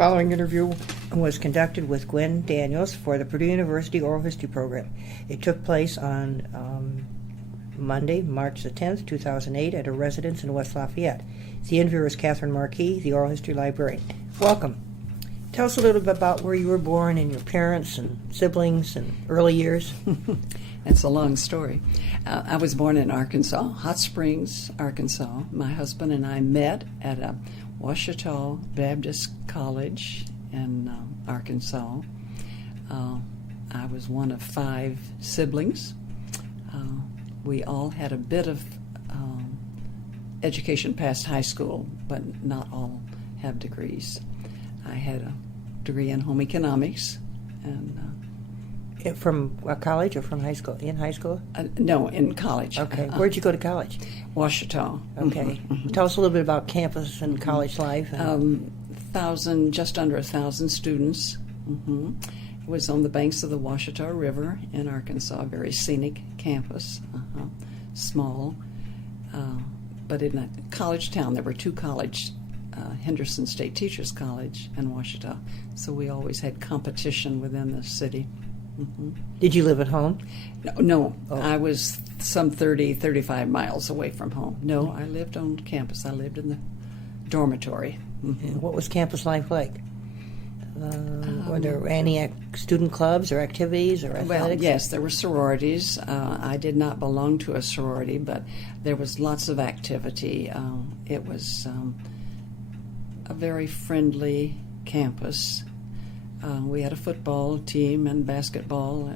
following interview was conducted with Gwen Daniels for the Purdue University Oral History Program. It took place on Monday, March the 10th, 2008, at a residence in West Lafayette. The interviewer is Katherine Markee, the oral history librarian. Welcome. Tell us a little bit about where you were born and your parents and siblings and early years. It's a long story. I was born in Arkansas, Hot Springs, Arkansas. My husband and I met at a Ouachita Baptist College in Arkansas. I was one of 5 siblings. We all had a bit of education past high school, but not all have degrees. I had a degree in home economics. And from college or from high school? In high school? No, in college. Okay. Where'd you go to college? Ouachita. Okay. Mm-hmm. Tell us a little bit about campus and college life. Just under 1,000 students. Mm-hmm. It was on the banks of the Ouachita River in Arkansas, a very scenic campus, small. But in a college town, there were 2 colleges, Henderson State Teachers College and Ouachita. So we always had competition within the city. Mm-hmm. Did you live at home? No. Oh. I was some 35 miles away from home. No, I lived on campus. I lived in the dormitory. Mm-hmm. And what was campus life like? Were there any student clubs or activities or athletics? Well, yes, there were sororities. I did not belong to a sorority, but there was lots of activity. It was a very friendly campus. We had a football team and basketball,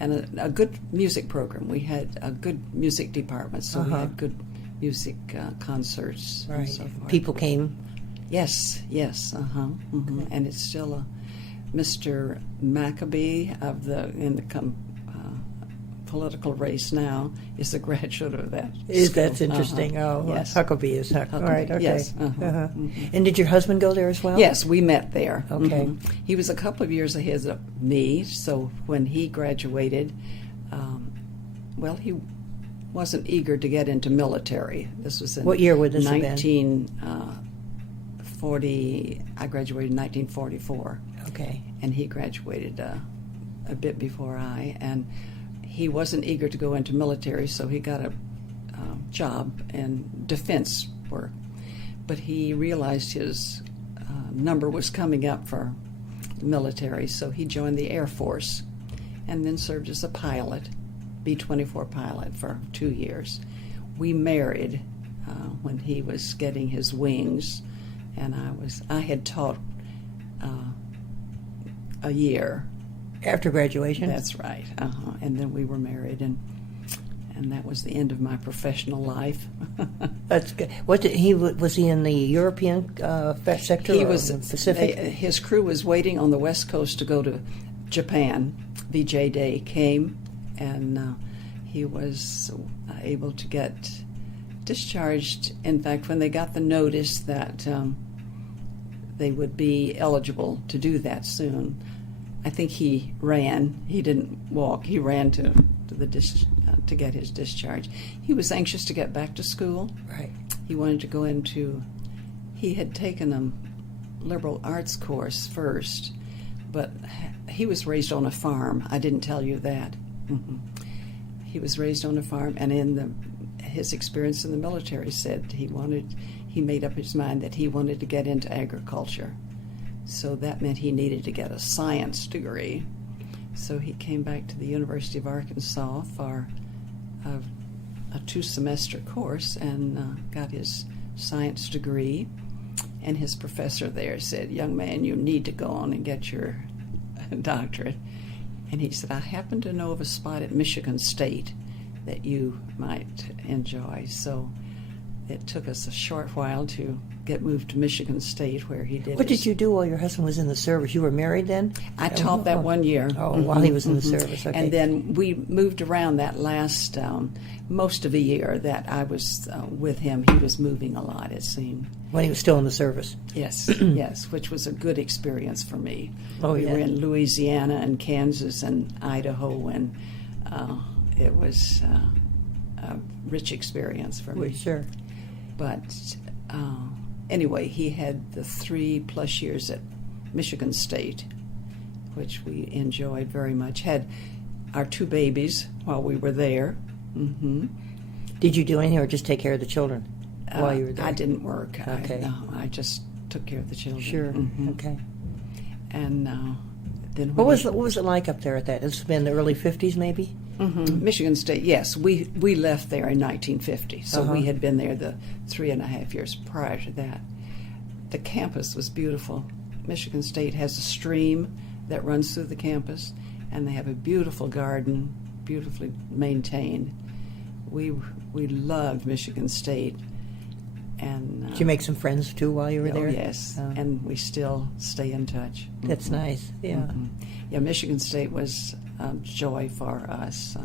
and a good music program. We had a good music department, so we had good music concerts. Right. And so forth. People came. Yes. Mm-hmm. Okay. And it's still Mr. Maccabee in the political race now is a graduate of that. That's interesting. Oh, yes. Huckabee is Huckabee. All right. Okay. Yes. Mm-hmm. And did your husband go there as well? Yes, we met there. Okay. Mm-hmm. He was a couple of years ahead of me, so when he graduated, he wasn't eager to get into military. This was in what year would this have been? 1940. I graduated in 1944. Okay. And he graduated a bit before I, and he wasn't eager to go into military, so he got a job in defense work. But he realized his number was coming up for the military, so he joined the Air Force and then served as a pilot, B-24 pilot, for 2 years. We married when he was getting his wings, and I had taught a year. After graduation? That's right. And then we were married, and that was the end of my professional life. That's good. Was he in the European sector? He was in the Pacific. His crew was waiting on the West Coast to go to Japan. VJ Day came, and he was able to get discharged. In fact, when they got the notice that they would be eligible to do that soon, I think he ran. He didn't walk. He ran to get his discharge. He was anxious to get back to school. Right. He wanted to go into. He had taken a liberal arts course first, but he was raised on a farm. I didn't tell you that. Mm-hmm. He was raised on a farm, and his experience in the military said he made up his mind that he wanted to get into agriculture. So that meant he needed to get a science degree. So he came back to the University of Arkansas for a 2-semester course and got his science degree. And his professor there said, "Young man, you need to go on and get your doctorate." And he said, "I happen to know of a spot at Michigan State that you might enjoy." So it took us a short while to get moved to Michigan State, where he did. What did you do while your husband was in the service? You were married then? I taught that 1 year. Oh, while he was in the service. Okay. And then we moved around that last, most of the year that I was with him. He was moving a lot, it seemed. When he was still in the service? Yes, yes, which was a good experience for me. We were in Louisiana and Kansas and Idaho, and it was a rich experience for me. Sure. But anyway, he had the 3+ years at Michigan State, which we enjoyed very much. Had our 2 babies while we were there. Mm-hmm. Did you do anything or just take care of the children while you were there? I didn't work. Okay. I just took care of the children. Sure. Mm-hmm. Okay. And then What was it like up there at that? It's been the early 50s, maybe? Mm-hmm. Michigan State, yes. We left there in 1950, so Uh-huh. we had been there the 3.5 years prior to that. The campus was beautiful. Michigan State has a stream that runs through the campus, and they have a beautiful garden, beautifully maintained. We loved Michigan State. And Did you make some friends, too, while you were there? Oh, yes, and we still stay in touch. That's nice, yeah. Mm-hmm. Yeah, Michigan State was joy for us.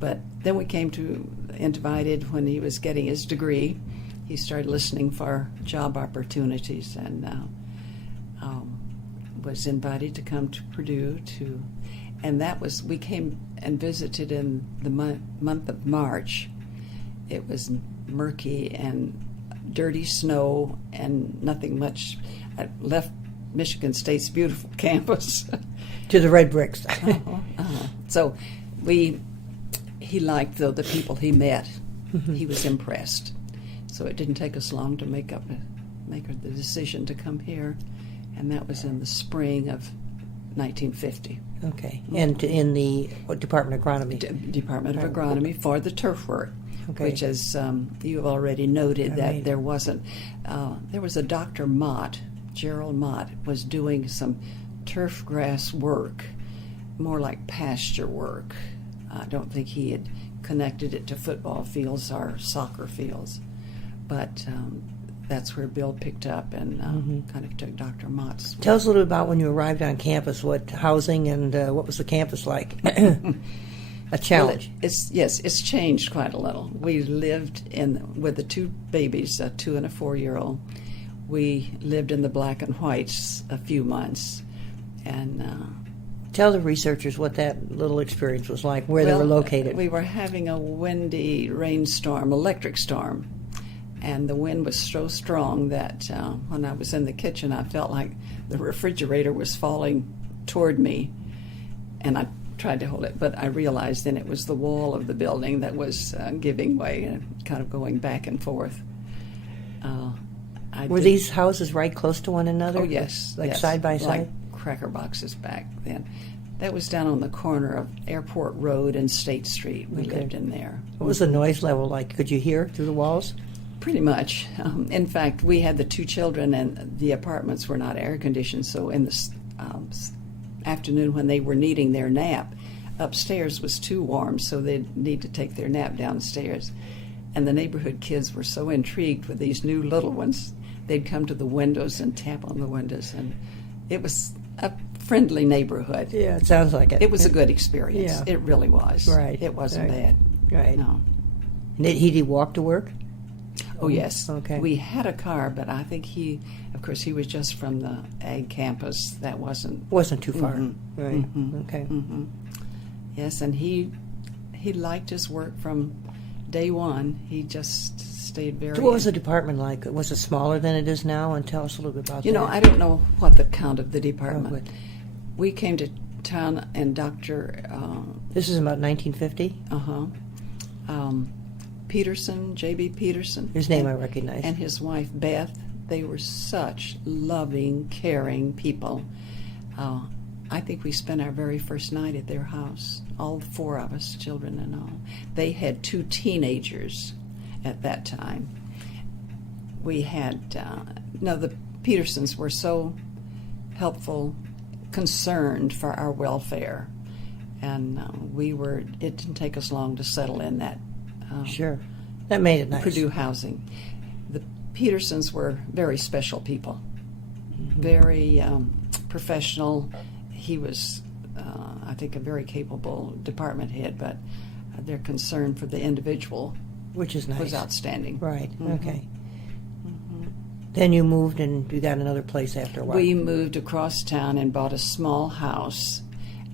But then we came to invited when he was getting his degree. He started listening for job opportunities and was invited to come to Purdue and that was, we came and visited in the month of March. It was murky and dirty snow and nothing much. I left Michigan State's beautiful campus. To the red bricks. So he liked, though, the people he met. He was impressed. So it didn't take us long to make the decision to come here, and that was in the spring of 1950. Okay. And in the Department of Agronomy? Department of Agronomy for the turf work. Okay. Which, as you have already noted, that Right. there wasn't. There was a Dr. Mott, Gerald Mott, was doing some turf grass work, more like pasture work. I don't think he had connected it to football fields or soccer fields, but that's where Bill picked up and kind of took Dr. Mott's. Tell us a little bit about when you arrived on campus, what housing and what was the campus like? A challenge. Well, it's changed quite a little. We lived with the 2 babies, a 2 and a 4-year-old. We lived in the black and whites a few months, and Tell the researchers what that little experience was like, where they were located. We were having a windy rainstorm, electric storm, and the wind was so strong that when I was in the kitchen, I felt like the refrigerator was falling toward me, and I tried to hold it, but I realized then it was the wall of the building that was giving way and kind of going back and forth. Were these houses right close to one another? Oh, yes. Like yes. side by side? Like cracker boxes back then. That was down on the corner of Airport Road and State Street. We lived in there. What was the noise level like? Could you hear through the walls? Pretty much. In fact, we had the 2 children, and the apartments were not air conditioned, so in the afternoon when they were needing their nap, upstairs was too warm, so they'd need to take their nap downstairs. And the neighborhood kids were so intrigued with these new little ones, they'd come to the windows and tap on the windows, and it was a friendly neighborhood. Yeah, it sounds like it. It was a good experience. Yeah. It really was. Right. It wasn't Right. bad. Right. No. And did he walk to work? Oh, yes. Okay. We had a car, but I think he was just from the ag campus. That wasn't Too far. Right. Okay. Yes, and he liked his work from day one. He just stayed very. So what was the department like? Was it smaller than it is now? And tell us a little bit about that. You know, I don't know what the count of the department. Oh, good. We came to town, and Dr. This is about 1950? Peterson, J.B. Peterson. His name I recognize. And his wife, Beth. They were such loving, caring people. I think we spent our very first night at their house, all 4 of us, children and all. They had 2 teenagers at that time. We had, the Petersons were so helpful, concerned for our welfare. And it didn't take us long to settle in that. Sure. That made it nice. Purdue housing. The Petersons were very special people, very professional. He was, I think, a very capable department head, but their concern for the individual Which is nice. was outstanding. Right. Okay. Then you moved and you got another place after a while. We moved across town and bought a small house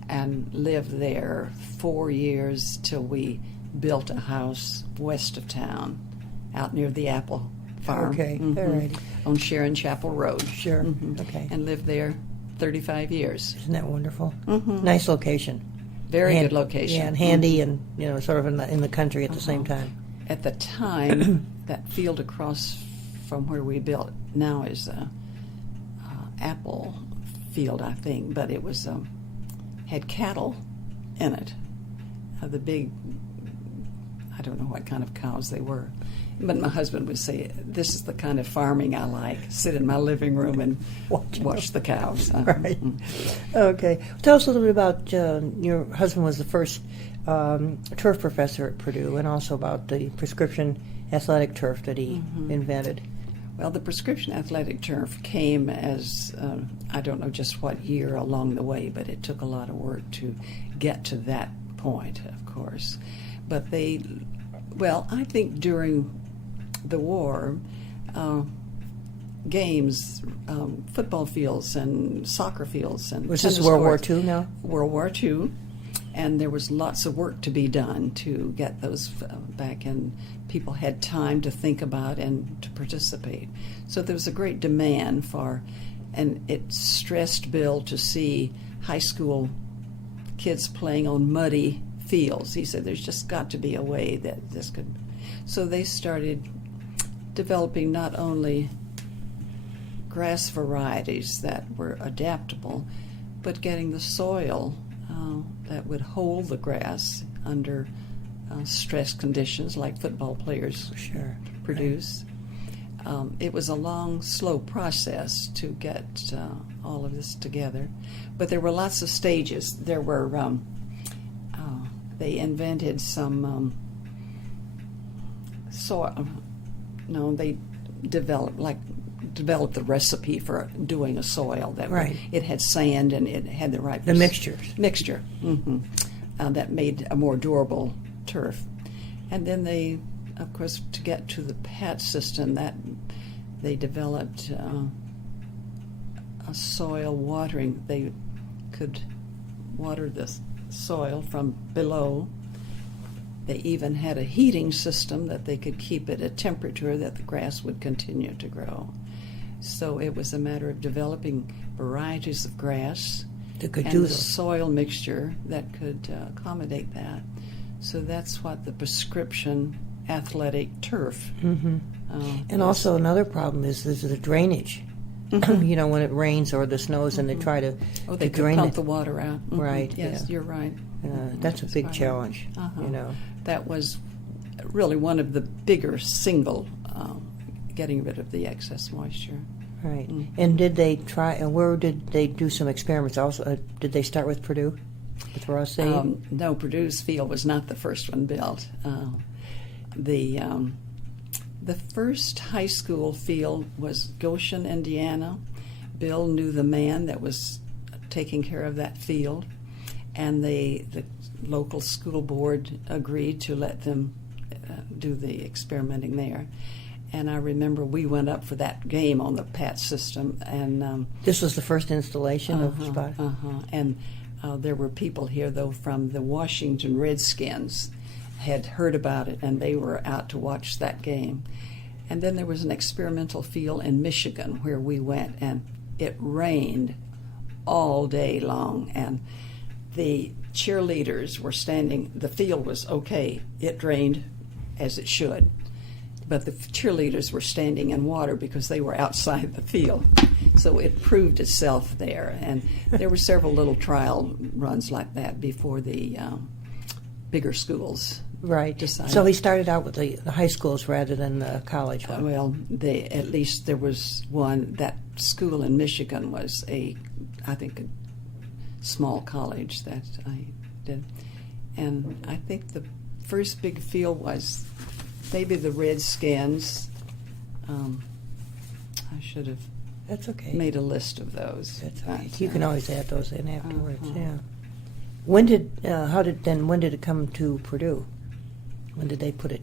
and lived there 4 years till we built a house west of town, out near the apple farm. Okay, all righty. On Sharon Chapel Road. Sure, okay. And lived there 35 years. Isn't that wonderful? Nice location. Very good location. Yeah, and handy and, sort of in the country at the same time. At the time, that field across from where we built now is a apple field, I think, but it was had cattle in it. The big, I don't know what kind of cows they were, but my husband would say, "This is the kind of farming I like. Sit in my living room and watch the cows." Right. Okay. Tell us a little bit about your husband was the first turf professor at Purdue, and also about the prescription athletic turf that he invented. Well, the prescription athletic turf came as, I don't know just what year along the way, but it took a lot of work to get to that point, of course. But I think during the war, games, football fields and soccer fields and Was this tennis World War courts, II now? World War II, and there was lots of work to be done to get those back, and people had time to think about and to participate. So there was a great demand for, and it stressed Bill to see high school kids playing on muddy fields. He said there's just got to be a way that this could. So they started developing not only grass varieties that were adaptable, but getting the soil that would hold the grass under stress conditions like football players produce. It was a long, slow process to get all of this together, but there were lots of stages. There were they invented some they developed the recipe for doing a soil that it had sand and it had the right mixture that made a more durable turf. And then they, of course, to get to the patch system, that they developed a soil watering. They could water the soil from below. They even had a heating system that they could keep at a temperature that the grass would continue to grow. So it was a matter of developing varieties of grass that could and do the this. soil mixture that could accommodate that. So that's what the prescription athletic turf. And also another problem is the drainage. When it rains or the snows, and they try to they could drain pump it. the water out. Right. Yes, yeah. you're right. That's a big challenge. That was really one of the bigger single getting rid of the excess moisture. Right. And did they try? And where did they do some experiments? Also, did they start with Purdue, with Ross Seed? No, Purdue's field was not the first one built. The first high school field was Goshen, Indiana. Bill knew the man that was taking care of that field, and the local school board agreed to let them do the experimenting there. And I remember we went up for that game on the patch system, and this was the first installation of Spot. And there were people here, though, from the Washington Redskins had heard about it, and they were out to watch that game. And then there was an experimental field in Michigan where we went, and it rained all day long, and the cheerleaders were standing. The field was okay. It rained as it should, but the cheerleaders were standing in water because they were outside the field. So it proved itself there, and there were several little trial runs like that before the bigger schools decided. So he started out with the high schools rather than the college one. Well, at least there was one. That school in Michigan was I think a small college that I did. And I think the first big field was maybe the Redskins. I should have That's okay. made a list of those. That's okay. You can always add those in afterwards. Yeah. When did it come to Purdue? When did they put it?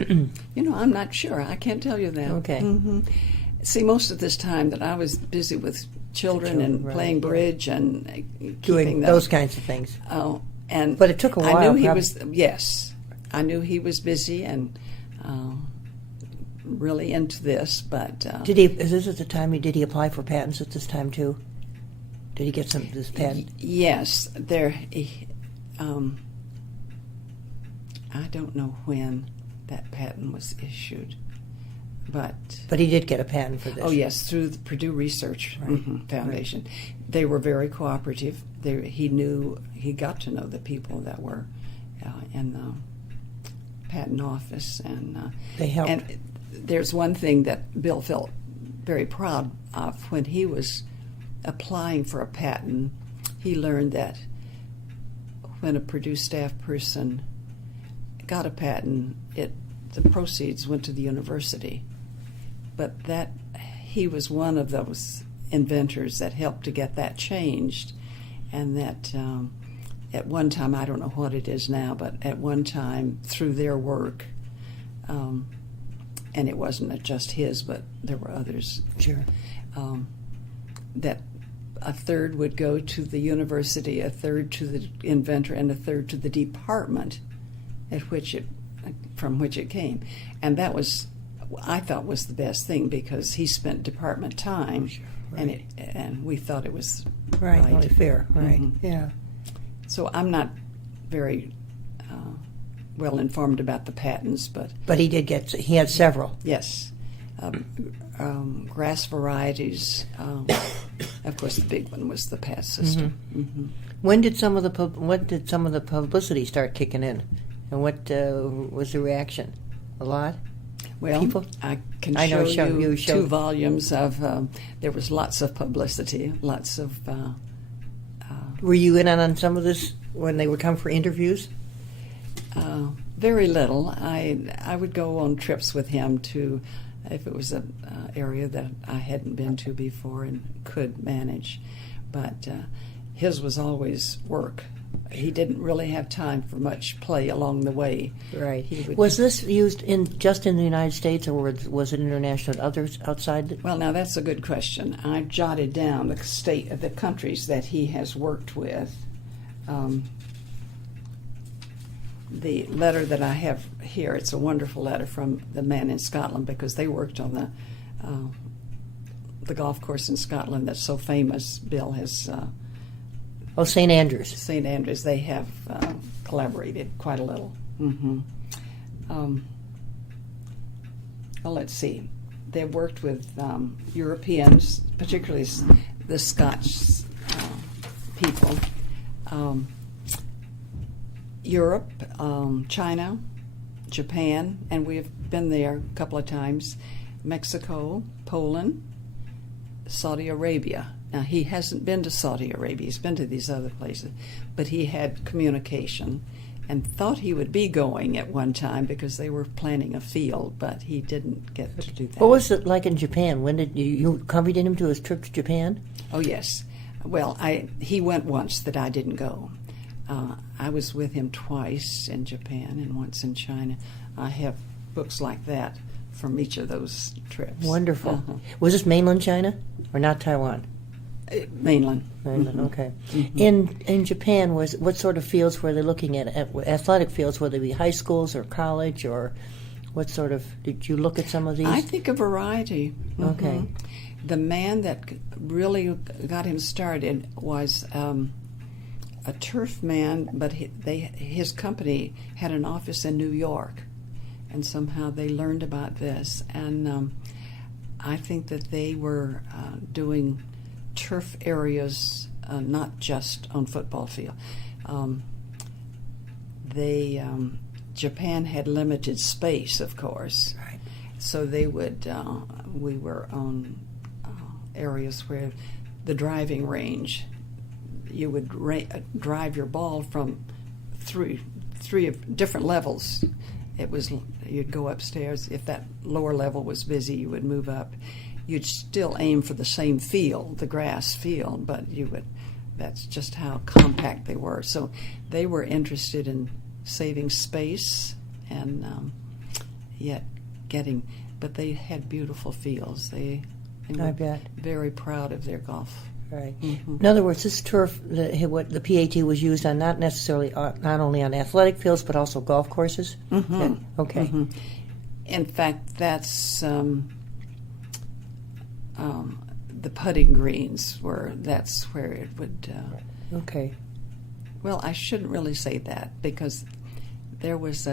I'm not sure. I can't tell you that. Okay. See, most of this time that I was busy with children and playing bridge and doing those kinds of things. But it took a while. I knew he was. Yes, I knew he was busy, and really into this, but Did he? Is this at the time? Did he apply for patents at this time too? Did he get this patent? Yes, I don't know when that patent was issued, but he did get a patent for this. Oh yes, through the Purdue Research Foundation. Right. They were very cooperative. He got to know the people that were in the patent office, and they helped. And there's one thing that Bill felt very proud of when he was applying for a patent. He learned that when a Purdue staff person got a patent, the proceeds went to the university. But that he was one of those inventors that helped to get that changed, and that at one time, I don't know what it is now, but at one time through their work, and it wasn't just his, but there were others. Sure. That a third would go to the university, a third to the inventor, and a third to the department from which it came. And that was, I thought, was the best thing, because he spent department time, sure, right. and we thought it was right. Only fair, right? Mm-hmm. Yeah. So I'm not very well informed about the patents, but he had several. Yes, grass varieties. Of course, the big one was the pass system. Mm-hmm. Mm-hmm. When did some of the publicity start kicking in, and what was the reaction? A lot. Well, people? I can show you 2 volumes of. There was lots of publicity, lots of. Were you in on some of this when they would come for interviews? Very little. I would go on trips with him to, if it was an area that I hadn't been to before and could manage, but his was always work. He didn't really have time for much play along the way. Right. Was this used just in the United States, or was it international? Others outside? Well, now that's a good question. I jotted down the countries that he has worked with. The letter that I have here, it's a wonderful letter from the man in Scotland, because they worked on the golf course in Scotland that's so famous. Bill has. St. Andrews. St. Andrews. They have collaborated quite a little. Mm-hmm. Well, let's see. They've worked with Europeans, particularly the Scotch people. Europe, China, Japan, and we've been there a couple of times. Mexico, Poland, Saudi Arabia. Now, he hasn't been to Saudi Arabia. He's been to these other places. But he had communication and thought he would be going at one time because they were planning a field, but he didn't get to do that. What was it like in Japan? When did you accompanied him to his trip to Japan? Oh, yes. Well, he went once that I didn't go. I was with him twice in Japan and once in China. I have books like that from each of those trips. Wonderful. Uh-huh. Was this mainland China or not Taiwan? Mainland. Mainland, Mm-hmm. okay. Mm-hmm. In Japan, what sort of fields were they looking at? Athletic fields, whether they be high schools or college, or what sort of, did you look at some of these? I think a variety. Mm-hmm. Okay. The man that really got him started was a turf man, but his company had an office in New York, and somehow they learned about this. And I think that they were doing turf areas, not just on football field. Japan had limited space, of course, right. So they would. We were on areas where the driving range. You would drive your ball from three different levels. It was, you'd go upstairs. If that lower level was busy, you would move up. You'd still aim for the same field, the grass field, but you would. That's just how compact they were. So they were interested in saving space and yet getting. But they had beautiful fields. They were I bet. Very proud of their golf. Right. Mm-hmm. In other words, this turf, what the PAT was used on, not necessarily, not only on athletic fields, but also golf courses? Mm-hmm. Yeah. Okay. Mm-hmm. In fact, that's the putting greens that's where it would. Okay. Well, I shouldn't really say that because there was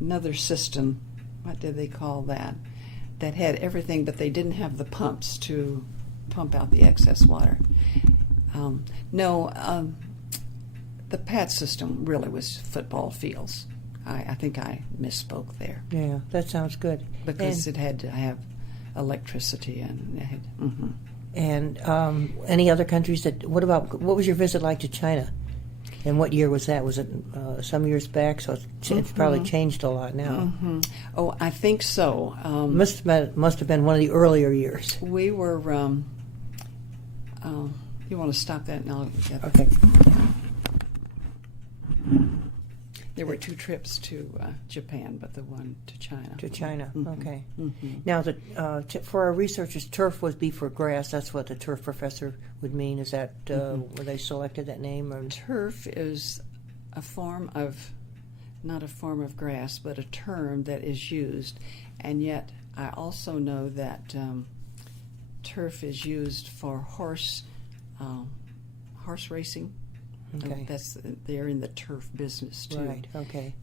another system. What did they call that? That had everything, but they didn't have the pumps to pump out the excess water. The PAT system really was football fields. I think I misspoke there. Yeah, that sounds good. Because it had to have electricity and it had. Mm-hmm. And any other countries what was your visit like to China? And what year was that? Was it some years back? So it's probably changed a lot now. Mm-hmm. Oh, I think so. Must have been one of the earlier years. We were. You want to stop that now? Okay. There were 2 trips to Japan, but the one to China. To China, Mm-hmm. okay. Mm-hmm. Now, for our researchers, turf would be for grass. That's what the turf professor would mean. Is that where they selected that name? Or? Turf is not a form of grass, but a term that is used. And yet, I also know that turf is used for horse racing. Okay. They're in the turf business too. Right. Okay.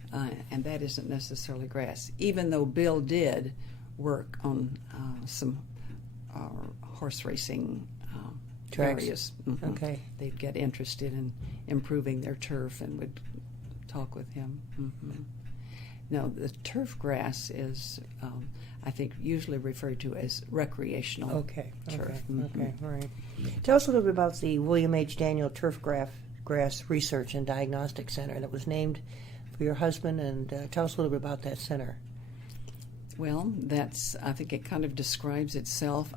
And that isn't necessarily grass. Even though Bill did work on some horse racing Tracks. areas. Mm-hmm. Okay. They'd get interested in improving their turf and would talk with him. Mm-hmm. Now, the turf grass is, I think, usually referred to as recreational Okay. turf. Okay. Mm-hmm. Okay. All right. Tell us a little bit about the William H. Daniel Turf Grass Research and Diagnostic Center that was named for your husband, and tell us a little bit about that center. Well, I think it kind of describes itself.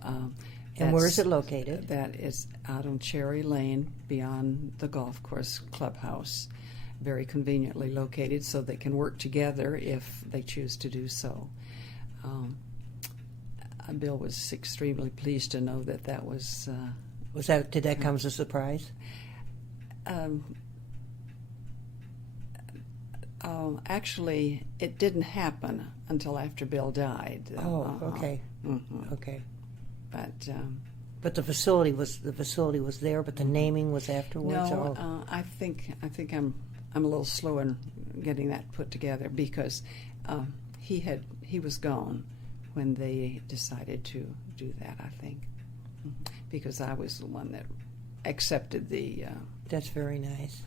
And where is it located? That is out on Cherry Lane beyond the golf course clubhouse. Very conveniently located so they can work together if they choose to do so. Bill was extremely pleased to know that was... Did that come as a surprise? Actually, it didn't happen until after Bill died. Okay. Mm-hmm. Okay. But the facility was there, but the naming was afterwards. no, I think I'm a little slow in getting that put together because he was gone when they decided to do that. I think because I was the one that accepted the. That's very nice.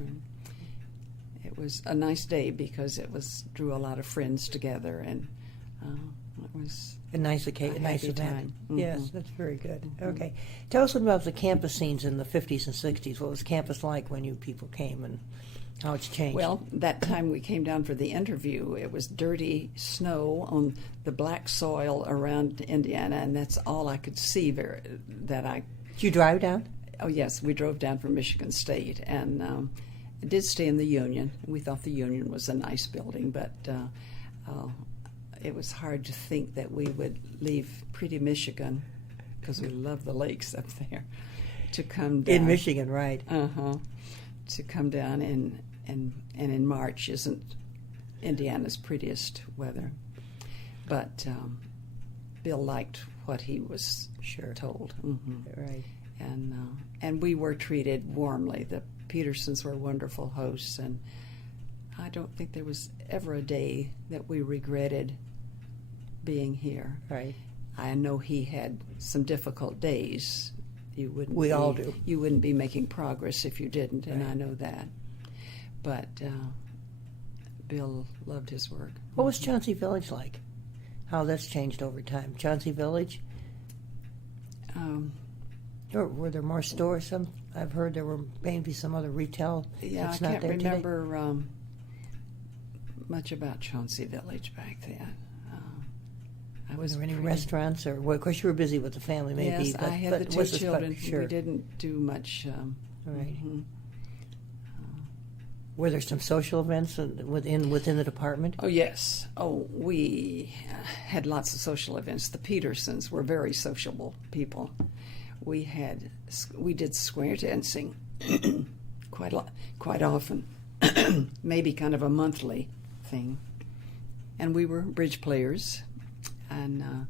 It was a nice day because it drew a lot of friends together, and it was a nice happy event. time. Mm-hmm. Yes, that's very good. Mm-hmm. Okay, tell us about the campus scenes in the 50s and 60s. What was campus like when you people came, and how it's changed? Well, that time we came down for the interview, it was dirty snow on the black soil around Indiana, and that's all I could see. Did you drive down? Oh yes, we drove down from Michigan State, and did stay in the Union. We thought the Union was a nice building, but it was hard to think that we would leave pretty Michigan, because we love the lakes up there, to come down. In Michigan, right. To come down and in March isn't Indiana's prettiest weather. But Bill liked what he was told. Mm-hmm. Right. And we were treated warmly. The Petersons were wonderful hosts, and I don't think there was ever a day that we regretted being here. Right. I know he had some difficult days. We all do. You wouldn't be making progress if you didn't, and right. I know that. But Bill loved his work. What was Chauncey Village like? How that's changed over time? Chauncey Village? Were there more stores? I've heard there were maybe some other retail. Yeah, that's I not can't there remember much about Chauncey Village back then. Was there any restaurants? Or well, of course, you were busy with the family, maybe. Yes, but, I had but the 2 was children. Sure. We didn't do much. Right. Mm-hmm. Were there some social events within the department? Oh, yes. Oh, we had lots of social events. The Petersons were very sociable people. We did square dancing quite often, maybe kind of a monthly thing. And we were bridge players, And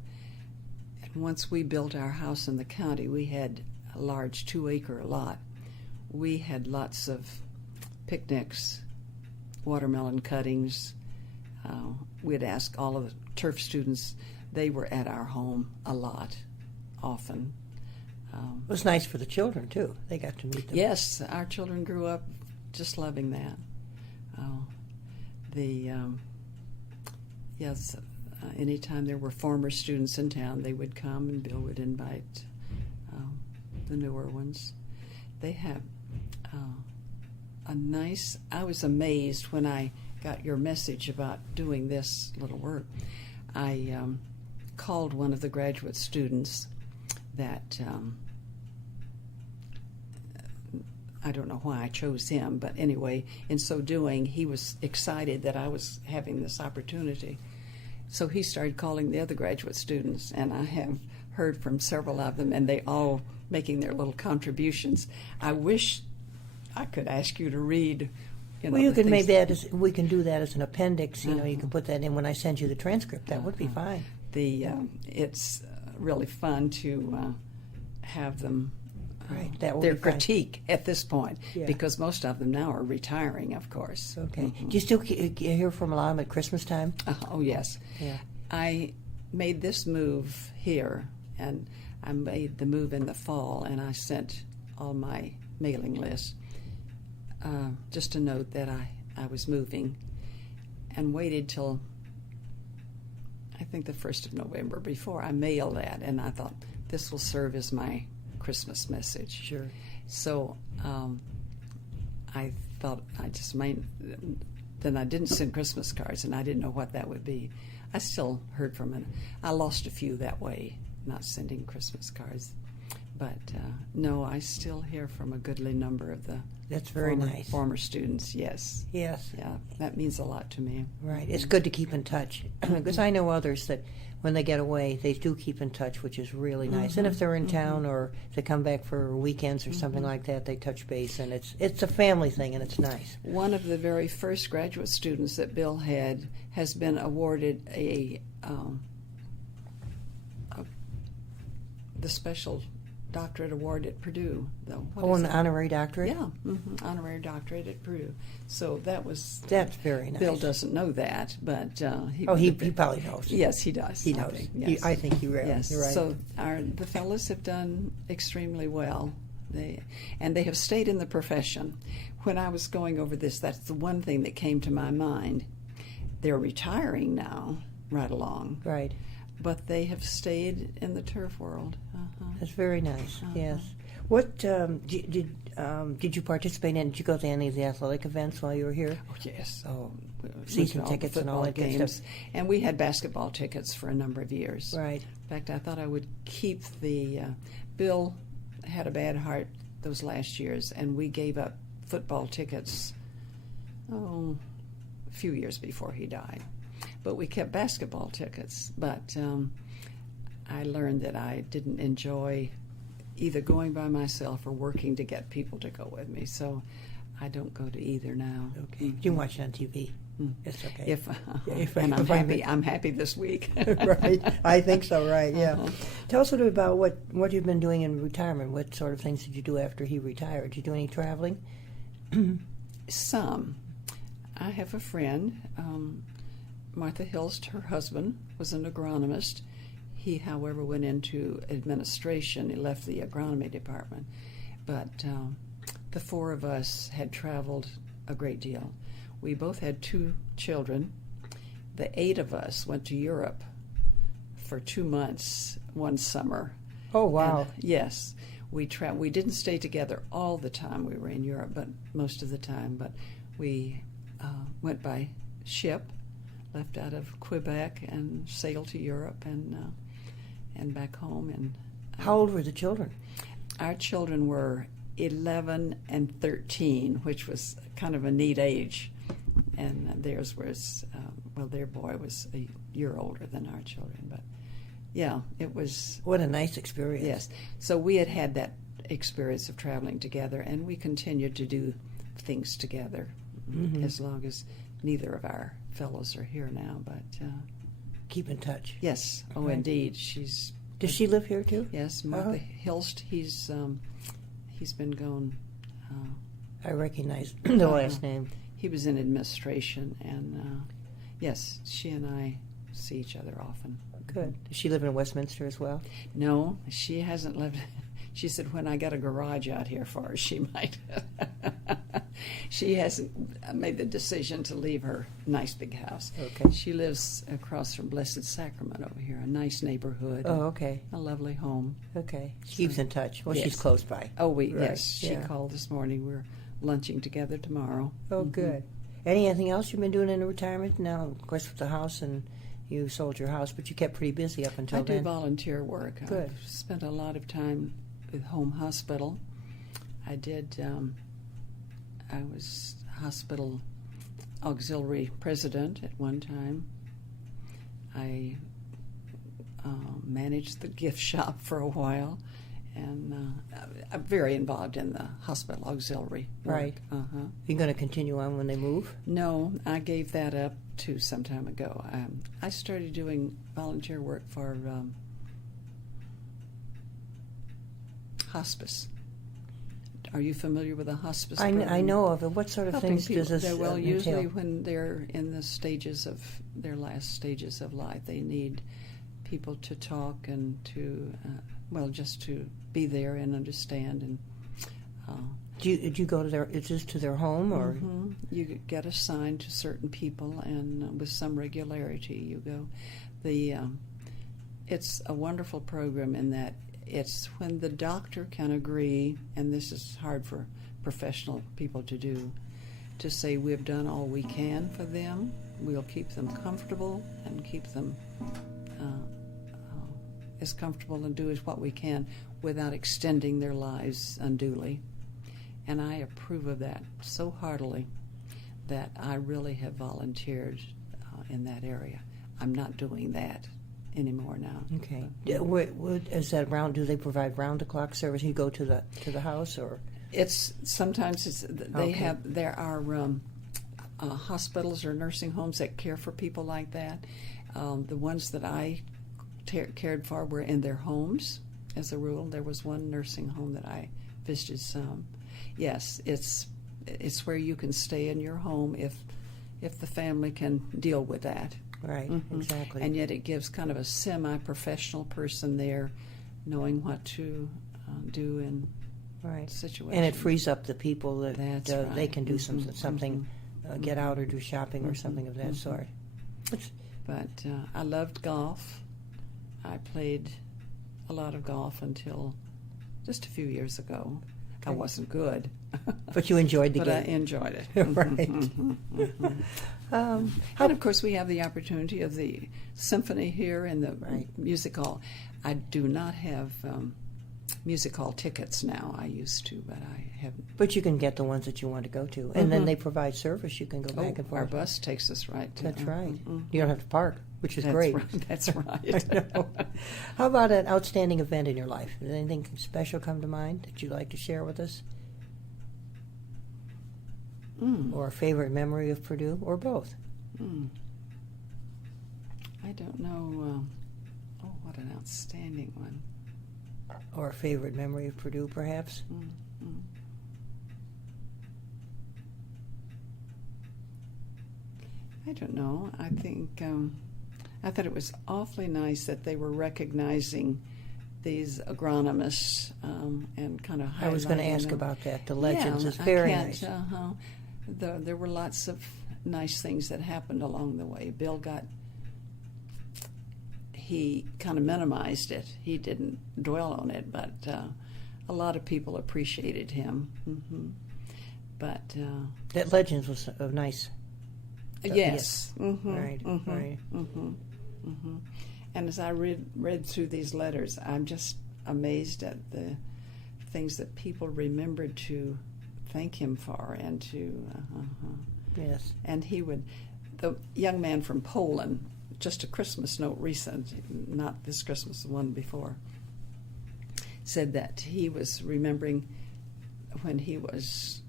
once we built our house in the county, we had a large 2-acre lot. We had lots of picnics, watermelon cuttings. We'd ask all of the turf students. They were at our home a lot, often. It was nice for the children, too. They got to meet them. Yes, our children grew up just loving that. Anytime there were former students in town, they would come, and Bill would invite the newer ones. They have I was amazed when I got your message about doing this little work. I called one of the graduate students that I don't know why I chose him, but anyway, in so doing, he was excited that I was having this opportunity. So he started calling the other graduate students, and I have heard from several of them, and they all making their little contributions. I wish I could ask you to read. Well, you can make that we can do that as an appendix. You know, you can put that in when I send you the transcript. That would be fine. It's really fun to have them. Right, that will their be fun. critique at this point, Yeah. because most of them now are retiring, of course. Okay. Do you still hear from a lot of them at Christmas time? Oh, yes. Yeah. I made this move here, and I made the move in the fall, and I sent all my mailing lists just a note that I was moving, and waited till I think the 1st of November before I mailed that, and I thought this will serve as my Christmas message. Sure. So I thought then I didn't send Christmas cards, and I didn't know what that would be. I still heard from it. I lost a few that way, not sending Christmas cards. But no, I still hear from a goodly number of the That's very nice. Former students, yes. Yes. Yeah, that means a lot to me. Right. It's good to keep in touch, because I know others that when they get away, they do keep in touch, which is really nice. And if they're in town or they come back for weekends or something like that, they touch base, and it's a family thing, and it's nice. One of the very first graduate students that Bill had has been awarded the special doctorate award at Purdue. An honorary doctorate? Yeah, honorary doctorate at Purdue. So that's very nice. Bill doesn't know that, but he probably knows. Yes, he does. He knows. I think he really. Yes. You're right. So the fellows have done extremely well. They have stayed in the profession. When I was going over this, that's the one thing that came to my mind. They're retiring now, right along. Right. But they have stayed in the turf world. That's very nice. Yes. What did you participate in? Did you go to any of the athletic events while you were here? Oh, yes. Season tickets and all that good games. stuff. And we had basketball tickets for a number of years. Right. In fact, I thought I would keep Bill had a bad heart those last years, and we gave up football tickets a few years before he died. But we kept basketball tickets. But I learned that I didn't enjoy either going by myself or working to get people to go with me. So I don't go to either now. Okay. You can watch it on TV. It's okay. I'm happy this week. Right. I think so, right, yeah. Tell us a little bit about what you've been doing in retirement. What sort of things did you do after he retired? Did you do any traveling? Some. I have a friend, Martha Hilst, her husband, was an agronomist. He, however, went into administration. He left the agronomy department. But the four of us had traveled a great deal. We both had 2 children. The 8 of us went to Europe for 2 months one summer. Oh, wow. And, yes. We didn't stay together all the time we were in Europe, but most of the time. But we went by ship, left out of Quebec, and sailed to Europe and back home. And how old were the children? Our children were 11 and 13, which was kind of a neat age. And theirs was, their boy was a year older than our children. But, yeah, it was... What a nice experience. Yes. So we had that experience of traveling together, and we continued to do things together as long as neither of our fellows are here now. But keep in touch. Yes. Oh, Right. indeed. She's. Does she live here too? Yes, Martha Hilst. He's been gone. I recognize the last name. He was in administration, and yes, she and I see each other often. Good. Does she live in Westminster as well? No, she hasn't lived. She said, when I got a garage out here for her, she might. She hasn't made the decision to leave her nice big house. Okay. She lives across from Blessed Sacrament over here, a nice neighborhood. Oh, okay. A lovely home. Okay. She keeps in touch. Well, Yes. she's close by. Oh, Right, yes. She yeah. called this morning. We're lunching together tomorrow. Oh, Mhm. good. Anything else you've been doing in retirement? Now, of course, with the house, and you sold your house, but you kept pretty busy up until I do then. volunteer work. Good. I've spent a lot of time with Home Hospital. I did. I was hospital auxiliary president at one time. I managed the gift shop for a while, and I'm very involved in the hospital auxiliary work. Right. Uh-huh. You're going to continue on when they move? No, I gave that up too some time ago. I started doing volunteer work for hospice. Are you familiar with a hospice I program? know of it. What sort of Helping things people. does this Well, entail? usually when they're in the stages of their last stages of life, they need people to talk and to, just to be there and understand. And Do you go to their? Is this to their home or? mhm. You get assigned to certain people, and with some regularity, you go. It's a wonderful program in that it's when the doctor can agree, and this is hard for professional people to do, to say we've done all we can for them. We'll keep them comfortable and keep them as comfortable and do as what we can without extending their lives unduly. And I approve of that so heartily that I really have volunteered in that area. I'm not doing that anymore now. Okay. Is that round? Do they provide round-the-clock service? You go to the house, or? It's sometimes there are hospitals or nursing homes that care for people like that. The ones that I cared for were in their homes, as a rule. There was one nursing home that I visited some. Yes, it's where you can stay in your home if the family can deal with that. Right, Mhm. exactly. And yet it gives kind of a semi-professional person there knowing what to do in right. situations. And it frees up the people that That's they right. can do Mhm, something, get out or do shopping or Mhm, something of that mhm. sort. But I loved golf. I played a lot of golf until just a few years ago. I Okay. wasn't good. But you enjoyed the But game. I enjoyed it. Right. Mhm, mhm. And of course, we have the opportunity of the symphony here and the Right. music hall. I do not have music hall tickets now. I used to, but I haven't. But you can get the ones that you want to go to, and then Mhm. they provide service. You can go back and forth. Our bus takes us right to. That's right. Mhm. You don't have to park, which is That's great. right. That's right. I know. How about an outstanding event in your life? Does anything special come to mind that you'd like to share with us? Mm. Or a favorite memory of Purdue, or both? I don't know. What an outstanding one. Or a favorite memory of Purdue, perhaps? I don't know. I think I thought it was awfully nice that they were recognizing these agronomists and kind of highlighting I was going to ask them. about that. The legends Yeah, is very I can't, nice. There were lots of nice things that happened along the way. Bill he kind of minimized it. He didn't dwell on it, but a lot of people appreciated him. Mm-hmm. But That legends was nice. yes, mm-hmm, Right, mm-hmm, right. mm-hmm, mm-hmm. And as I read through these letters, I'm just amazed at the things that people remembered to thank him for and to. Yes. And the young man from Poland, just a Christmas note recent, not this Christmas, the one before, said that he was remembering when he was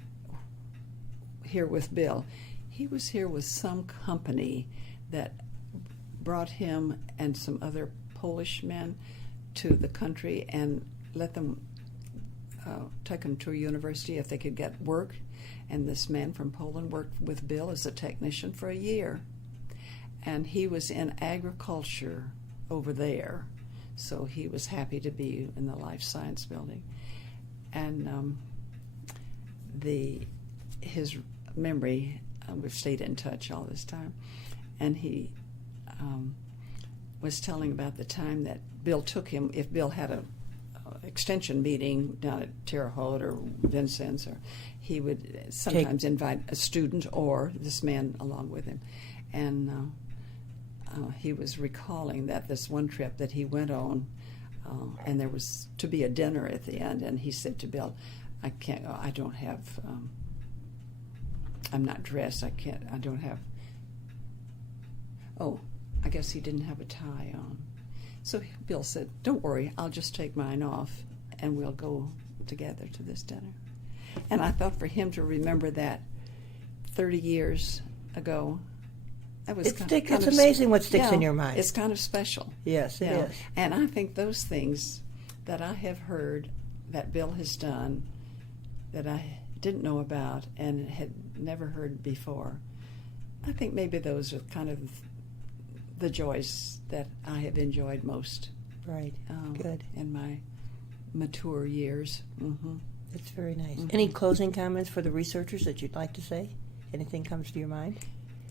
here with Bill. He was here with some company that brought him and some other Polish men to the country and let them take them to a university if they could get work. And this man from Poland worked with Bill as a technician for a year. And he was in agriculture over there, so he was happy to be in the life science building. And his memory, we've stayed in touch all this time, and he was telling about the time that Bill took him, if Bill had a extension meeting down at Terre Haute or Vincennes, or he would sometimes invite a student or this man along with him. And he was recalling that this one trip that he went on, and there was to be a dinner at the end, and he said to Bill, I don't have, I'm not dressed, I don't have, I guess he didn't have a tie on. So Bill said, don't worry, I'll just take mine off and we'll go together to this dinner. And I thought for him to remember that 30 years ago, that was it's amazing what sticks in your mind. It's kind of special. Yes, it is. And I think those things that I have heard that Bill has done that I didn't know about and had never heard before, I think maybe those are kind of the joys that I have enjoyed most. Right. Good. In my mature years. Mm-hmm. That's very nice. Mm-hmm. Any closing comments for the researchers that you'd like to say? Anything comes to your mind?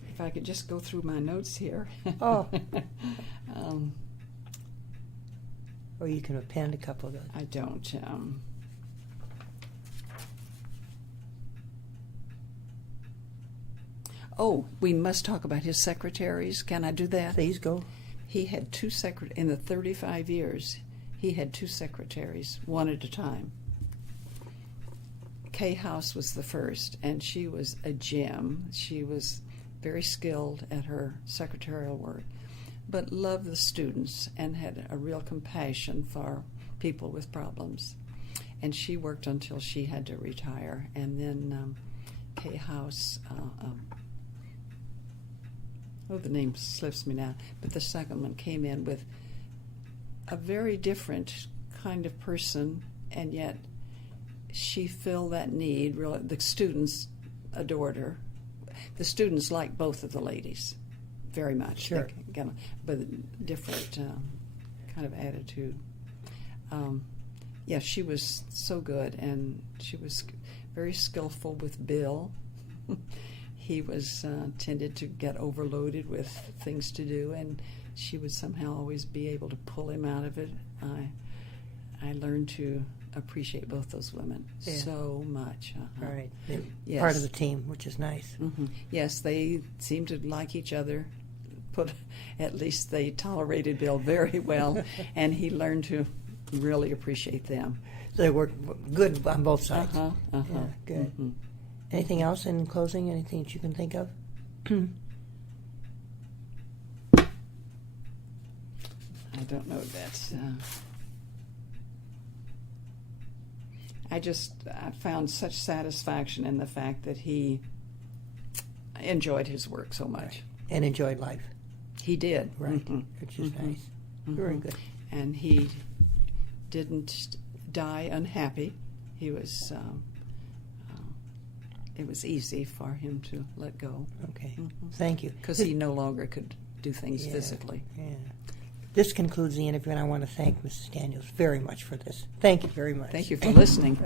If I could just go through my notes here. Oh. Or you can append a couple of those. I don't. We must talk about his secretaries. Can I do that? Please go. He had two in the 35 years, he had two secretaries, one at a time. Kay House was the first, and she was a gem. She was very skilled at her secretarial work, but loved the students and had a real compassion for people with problems. And she worked until she had to retire. And then Kay House, the name slips me now, but the second one came in with a very different kind of person, and yet she filled that need. Really, the students adored her. The students liked both of the ladies very much. Sure. But different kind of attitude. She was so good, and she was very skillful with Bill. He was tended to get overloaded with things to do, and she would somehow always be able to pull him out of it. I learned to appreciate both those women so much. All right. Yes. Part of the team, which is nice. Mm-hmm. Yes, they seemed to like each other. At least they tolerated Bill very well, and he learned to really appreciate them. They work good on both sides. Yeah, good. Mm-hmm. Anything else in closing? Anything that you can think of? I don't know that. I found such satisfaction in the fact that he enjoyed his work so much. Right. And enjoyed life. He did. Right, Mm-hmm. which is Mm-hmm. nice. Mm-hmm. Very good. And he didn't die unhappy. He was... it was easy for him to let go. Okay. Mm-hmm. Thank you. Because he no longer could do things physically. Yeah. This concludes the interview, and I want to thank Mrs. Daniels very much for this. Thank you very much. Thank you for listening.